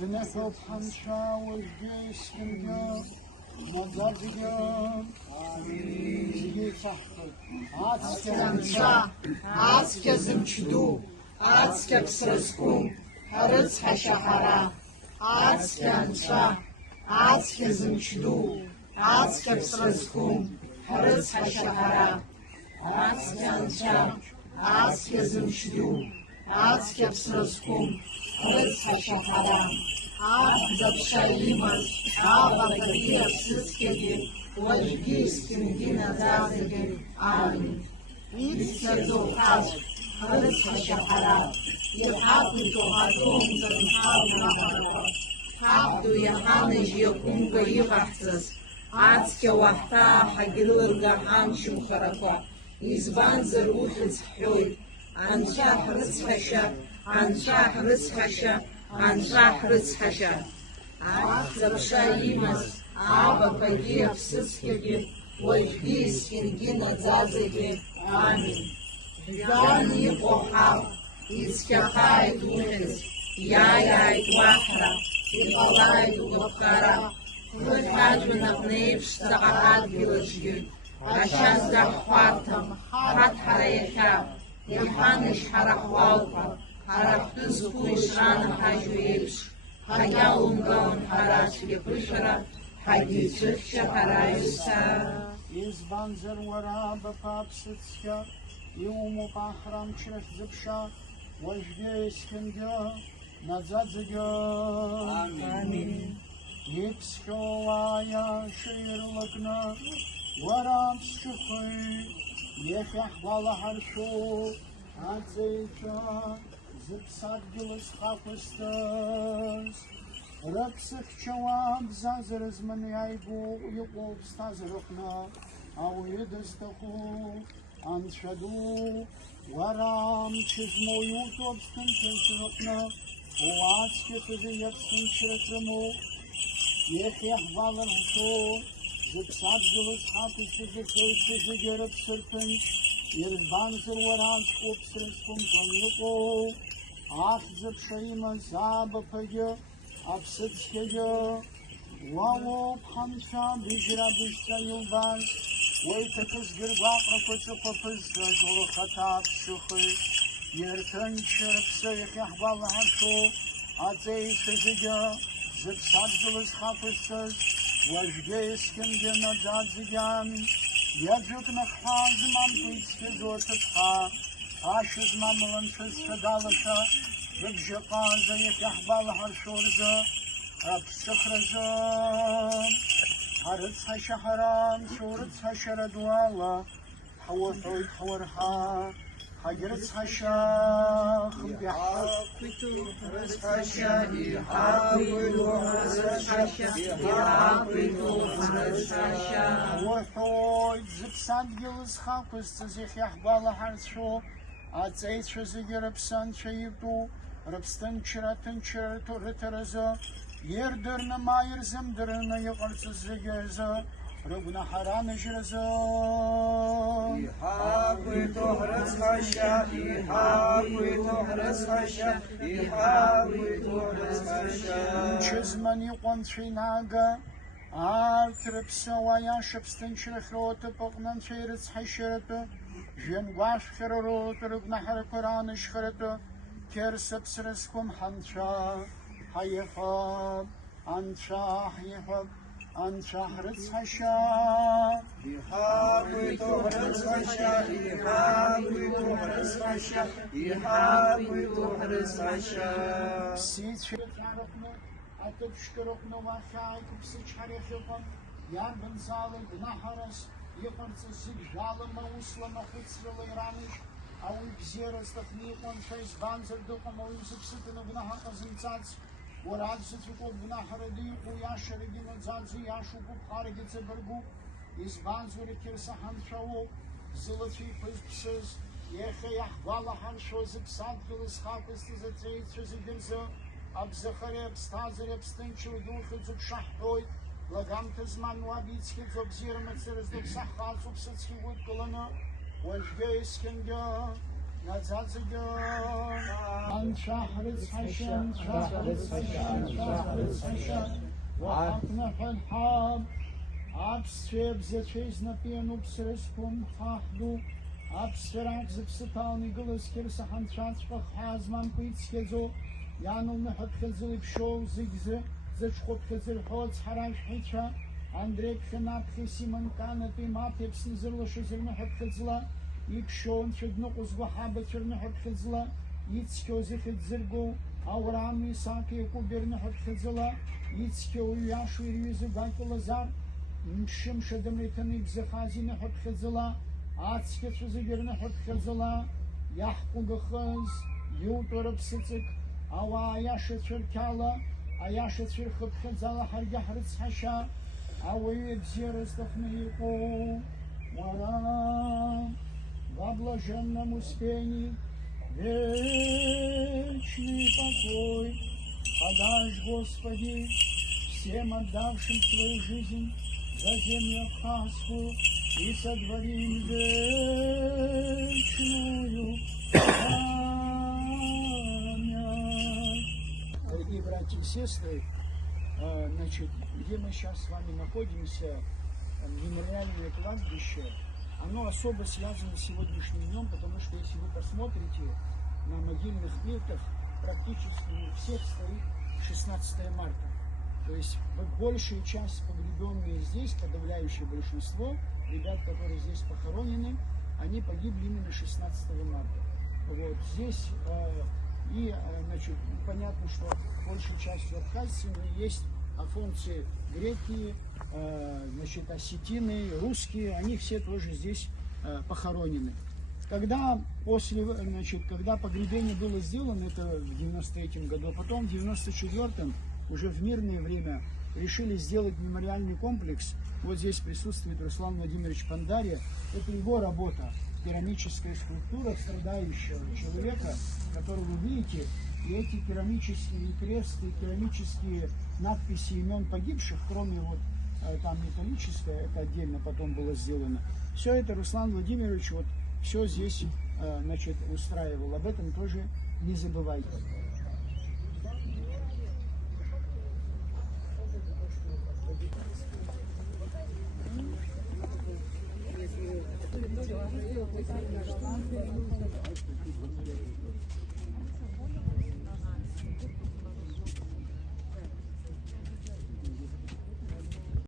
بنحب حنشا والجيش كنجا مزاجيا زيجي تحت Ацканца, ацка зымчду, ацка псрызкум, арыцха шахара. Ацканца, ацка зымчду, ацка псрызкум, арыцха шахара. Ацканца, ацка зымчду, ацка псрызкум, арыцха шахара. Запша имас, абакагия сыскеги, Вожги стенги назазыги, амин. Ицкерду хаз, харыцха шахара. Ирхапы тухатум зархабна. Хабду яханы жьякунга ихахцаз. Ацке вахта хагилырга ханчум харака. Избанзар ухиц хьой. Анша хрыцхаша, анша хрыцхаша, анша хрыцхаша. Запша имас, Абакаги, Псыцкеги, Вожги, Скинги, Надзазыги, Амин. Яни Похав, Ицкяхает Ухиц, Яяет Вахра, Ипалает Угавкара, Выхаджвинах Нейпш, Захарат Гилачги, Ашаз Дахвартам, Хат Хараяхав, Ирханыш Харахвалпа, Харахтыз Куишрана Хажуевш, Хагялунгаун Харашги Пышара, Хагичевча Хараюса. Избанзар вараба папсыцка, Иуму пахрам чрef запша, Вожги скинга, Надзадзыга. Амин. Ипсколая ширлакна, Варам сшухы, Ехахвала харшу, Адзейча, Зипсад гилус хапыстас. Рапсых чаваб зазрыз маньяйгу юков стазрухна, ауидастаху аншаду варам чизмою тобстын чизрухна, уацки физиевстын чирекрему, ехех валарху, зипсад гилус хапыстас физигерып сыртын, ирбанзыр варам скопсрыскум конюков, ах запшаима забапаге, Апсыцкеге, Валоп хамша бижра бишта юлбан, Войtakız gırgakra koçu papızda zolu hatap şuhu, Yerten çırpsa yekahbal haşu, Atey fizige, Zıpsad gılız hafızsız, Vajge iskimge nadzadzigan, Yacuk nakhazmam kuytske zotıpha, Aşız mamılın fızke dalışa, Vıbjıqazı yekahbal harşurzu, Apsıkrızı, Harıtsa şaharam, Şurıtsa şaraduala, Havathoy havarha, Hayırtsa şah, Harıtsa şah, Havathoy, Zıpsad gılız hafızsız yekahbal harşu, Atzeit şözü rıpsan çayıptu, Rıpstın çıratın çırıtı rıtırızı, Yerdırını mayır zımdırını yıkırsız zıgözü, Rıbna haranı jırızı. İhabı tohrız haşa, İhabı tohrız haşa, İhabı tohrız haşa. Çizmen yıkın çinaga, Artırıpsı vaya şıpstın çırıklığı pıknan çeyrız haşırıtı, Jengvaş kırırıtı, Rıbna harıkıranı şkırıtı, Kersip sırıskum hança, hayıfab, ança hayıfab, ança hırıç haşa. İhabı tohrız haşa, İhabı tohrız haşa, İhabı tohrız haşa. Psi çırıklarıkını, atıp şkırıkını vahşayık, psi çarıkıkın, Yarbın sağlı günaharız, Yıkırsız zıgjalıma, uslama, hıtsrılı iranış, Aui bzerastah nikon şeis banzer dukum oyunsuk sıtını günaha kazımcaц, Orad sıtıku günaharadi u yaşarıgını cadzı yaşuku pargıtı bırgu, İzbanzuri kirsa hanşavu, zılıtı pızpsız, Yehe yahvala hanşo zıpsad kılız hafızı zıtreyit sözü girzı, Abzıkhare abstazır abstınçı duhu zıpşahtoy, Lagam tızman vabitski zıbzirmı sırızdık sahhal subsıtski vudkılını, Vajge iskinga, Nazazigyon. Anshahritz Hashem, Shahritz Hashem, Shahritz Hashem. Wahaknach al-Hab. Absfeb zecheiz napien upsrespum fahdu. Absferak zepsetalni gulaskirsa hantrachbach hazman kuitskezo. Yanul nehakhezel ipshov zigze. Zechkophezel hots harash hicha. Андрей Пхенапхи Симон Канапи Мапепсн Зерлашузерна Хапхезла, Ипшон Чуднукузгу Хабачерна Хапхезла, Ицкёзефедзергу, Авраам Исааки Куберна Хапхезла, Ицкё Яшу Ирюзу Гайкулазар, Мшим Шадамританы Бзахазина Хапхезла, Ацкецузегерна Хапхезла, Яхкугахаз, Юторапсицик, Ава Яша Черкала, Аяша Черхапхезала Харгахриц Хаша, Ауе бзерастахмику, вара, во блаженном успении, вечный покой, подашь, Господи, всем отдавшим свою жизнь за землю абхазскую, и сотворим вечную память. Дорогие братья и сестры, значит, где мы сейчас с вами находимся, мемориальное кладбище, оно особо связано с сегодняшним днем, потому что если вы посмотрите на могильных плитах, практически у всех стоит 16 марта. То есть большая часть погребенные здесь, подавляющее большинство ребят, которые здесь похоронены, они погибли именно 16 марта. Вот здесь значит, понятно, что большей частью Абхазии, но есть афонцы, греки, значит, осетины, русские, они все тоже здесь похоронены. Когда погребение было сделано, это в 93 году, а потом в 94-м, уже в мирное время, решили сделать мемориальный комплекс. Вот здесь присутствует Руслан Владимирович Пандария. Это его работа, керамическая скульптура страдающего человека, которую вы видите. И эти керамические кресты, керамические надписи имен погибших, кроме вот там металлическое, это отдельно потом было сделано. Все это Руслан Владимирович вот все здесь значит, устраивал. Об этом тоже не забывайте.